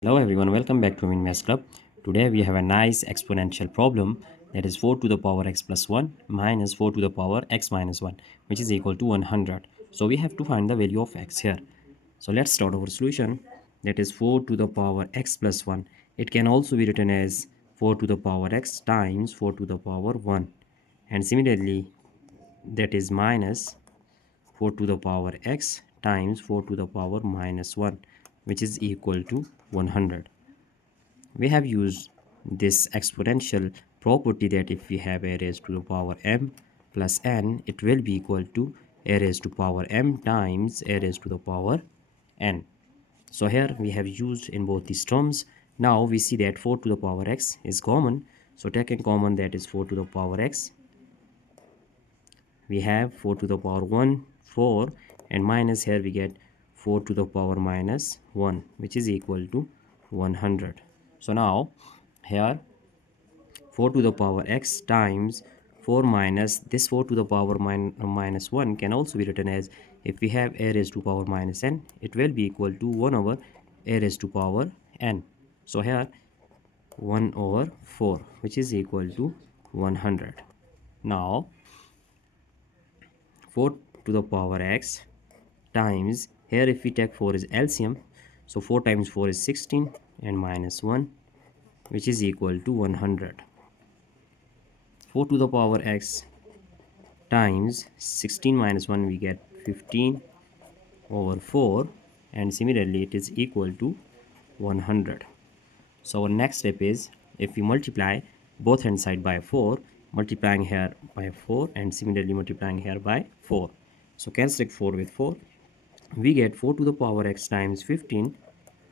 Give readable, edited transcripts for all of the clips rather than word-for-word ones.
Hello everyone, welcome back to Romanian Math Club. Today we have a nice exponential problem, that is 4 to the power x plus 1 minus 4 to the power x minus 1, which is equal to 100. So we have to find the value of x here. So let's start our solution. That is 4 to the power x plus 1. It can also be written as 4 to the power x times 4 to the power 1. And similarly, that is minus 4 to the power x times 4 to the power minus 1, which is equal to 100. We have used this exponential property that if we have a raised to the power m plus n, it will be equal to a raised to power m times a raised to the power n. So here we have used in both these terms. Now we see that 4 to the power x is common. So taking common, that is 4 to the power x, we have 4 to the power 1, 4, and minus here we get 4 to the power minus 1, which is equal to 100. So now here 4 to the power x times 4 minus this 4 to the power minus 1 can also be written as, if we have a raised to power minus n, it will be equal to 1 over a raised to power n. So here 1 over 4, which is equal to 100. Now 4 to the power x times, here if we take 4 is LCM, so 4 times 4 is 16 and minus 1, which is equal to 100. 4 to the power x times 16 minus 1, we get 15 over 4, and similarly it is equal to 100. So our next step is, if we multiply both hand side by 4, multiplying here by 4 and similarly multiplying here by 4, so cancelling 4 with 4, we get 4 to the power x times 15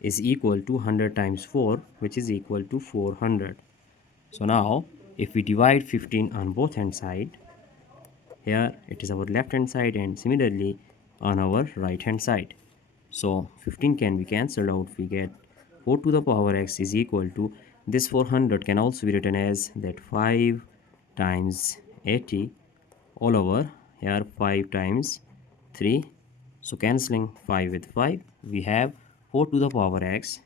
is equal to 100 times 4, which is equal to 400. So now if we divide 15 on both hand side, here it is our left hand side and similarly on our right hand side, so 15 can be cancelled out. We get 4 to the power x is equal to, this 400 can also be written as that 5 times 80 all over here 5 times 3, so cancelling 5 with 5, we have 4 to the power x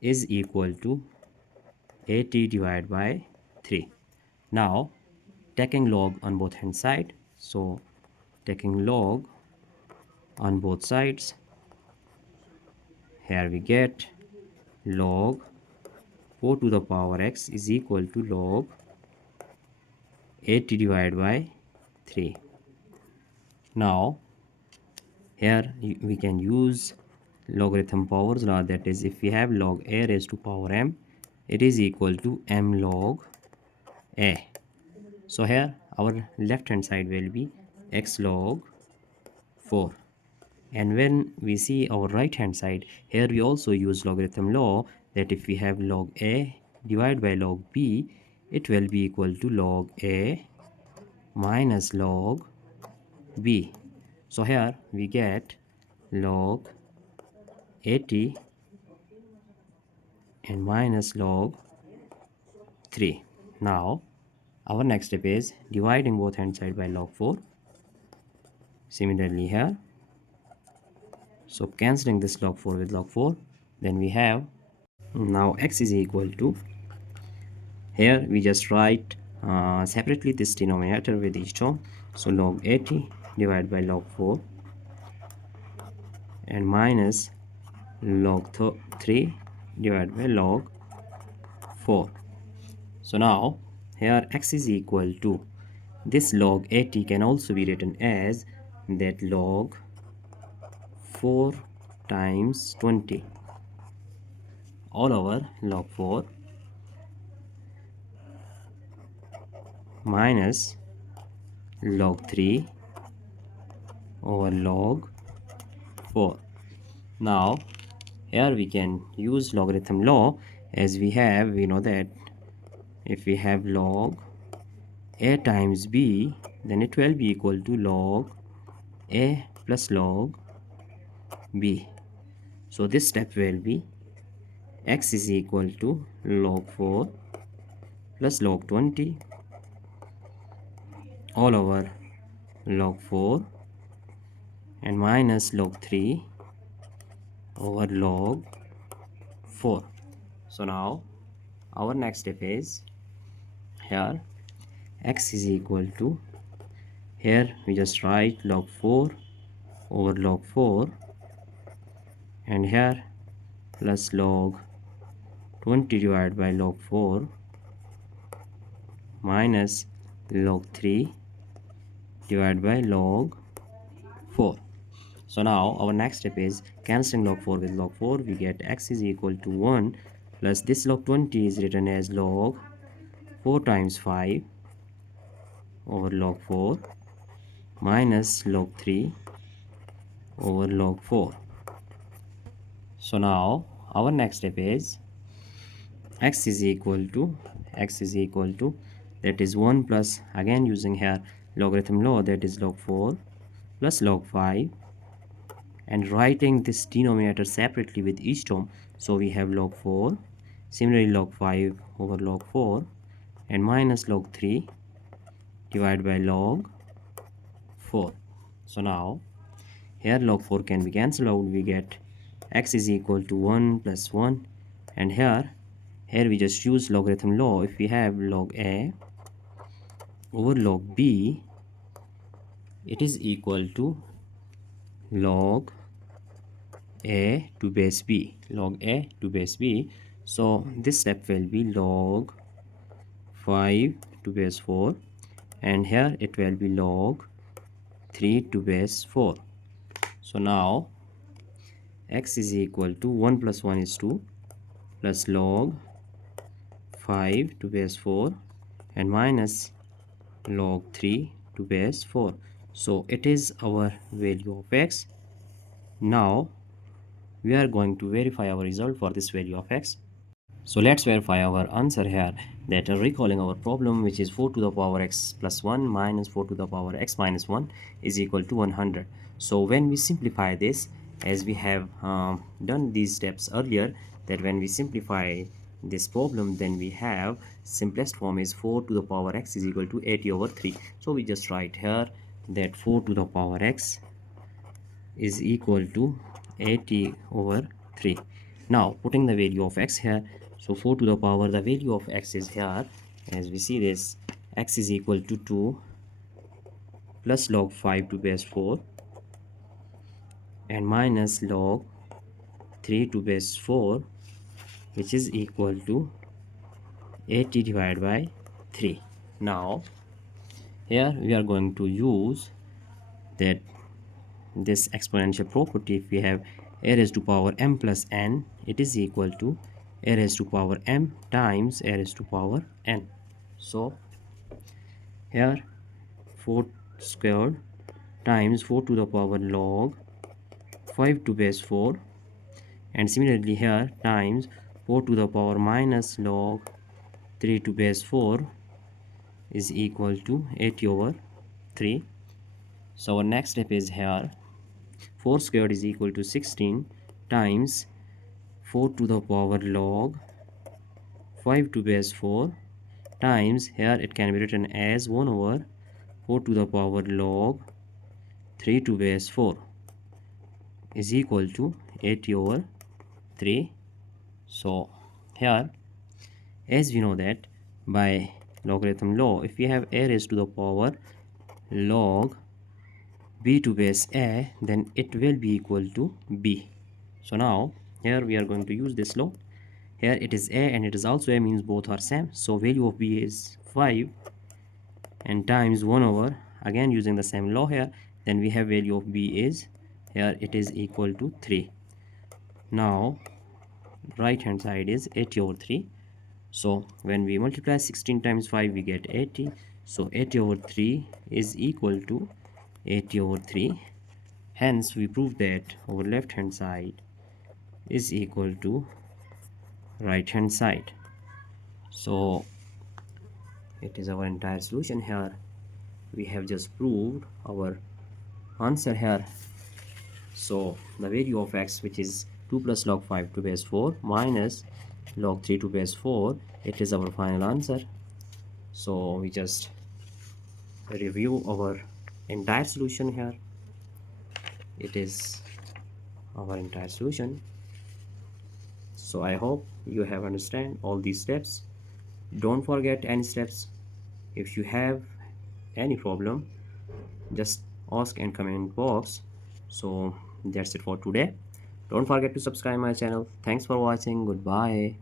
is equal to 80 divided by 3. Now taking log on both hand side, so taking log on both sides, here we get log 4 to the power x is equal to log 80 divided by 3. Now here we can use logarithm powers law, that is, if we have log a raised to power m, it is equal to m log a. So here our left hand side will be x log 4, and when we see our right hand side, here we also use logarithm law, that if we have log a divided by log b, it will be equal to log a minus log b. So here we get log 80 and minus log 3. Now our next step is dividing both hand side by log 4. Similarly here, so cancelling this log 4 with log 4, then we have, now x is equal to, here we just write separately this denominator with each term, so log 80 divided by log 4 and minus log 3 divided by log 4. So now here x is equal to, this log 80 can also be written as that log 4 times 20 all over log 4 minus log 3 over log 4. Now here we can use logarithm law, as we know that if we have log a times b, then it will be equal to log a plus log b. So this step will be x is equal to log 4 plus log 20 all over log 4 and minus log 3 over log 4. So now our next step is here x is equal to, here we just write log 4 over log 4, and here plus log 20 divided by log 4 minus log 3 divided by log 4. So now our next step is cancelling log 4 with log 4. We get x is equal to 1 plus this log 20 is written as log 4 times 5 over log 4 minus log 3 over log 4. So now our next step is x is equal to that is 1 plus, again using here logarithm law, that is log 4 plus log 5, and writing this denominator separately with each term. So we have log 4, similarly log 5 over log 4, and minus log 3 divided by log 4. So now here log 4 can be cancelled out. We get x is equal to 1 plus 1, and here we just use logarithm law. If we have log a over log b, it is equal to log a to base b, log a to base b. So this step will be log 5 to base 4, and here it will be log 3 to base 4. So now x is equal to 1 plus 1 is 2 plus log 5 to base 4 and minus log 3 to base 4. So it is our value of x. Now we are going to verify our result for this value of x. So let's verify our answer here, that recalling our problem, which is 4 to the power x plus 1 minus 4 to the power x minus 1 is equal to 100. So when we simplify this, as we have done these steps earlier, that when we simplify this problem, then we have simplest form is 4 to the power x is equal to 80 over 3. So we just write here that 4 to the power x is equal to 80 over 3. Now putting the value of x here, so 4 to the power, the value of x is here, as we see this, x is equal to 2 plus log 5 to base 4 and minus log 3 to base 4, which is equal to 80 divided by 3. Now here we are going to use that this exponential property. If we have a raised to power m plus n, it is equal to a raised to power m times a raised to power n. So here 4 squared times 4 to the power log 5 to base 4, and similarly here times 4 to the power minus log 3 to base 4 is equal to 80 over 3. So our next step is here 4 squared is equal to 16 times 4 to the power log 5 to base 4 times, here it can be written as 1 over 4 to the power log 3 to base 4 is equal to 80 over 3. So here, as we know that by logarithm law, if we have a raised to the power log b to base a, then it will be equal to b. So now here we are going to use this law. Here it is a and it is also a, means both are same. So value of b is 5 and times 1 over, again using the same law here, then we have value of b is, here it is equal to 3. Now right hand side is 80 over 3. So when we multiply 16 times 5, we get 80. So 80 over 3 is equal to 80 over 3. Hence we prove that our left hand side is equal to right hand side. So it is our entire solution. Here we have just proved our answer here. So the value of x, which is 2 plus log 5 to base 4 minus log 3 to base 4, it is our final answer. So we just review our entire solution here. It is our entire solution. So So I hope you have understand all these steps. Don't forget any steps. If you have any problem, just ask in comment box. So that's it for today. Don't forget to subscribe my channel. Thanks for watching. Goodbye.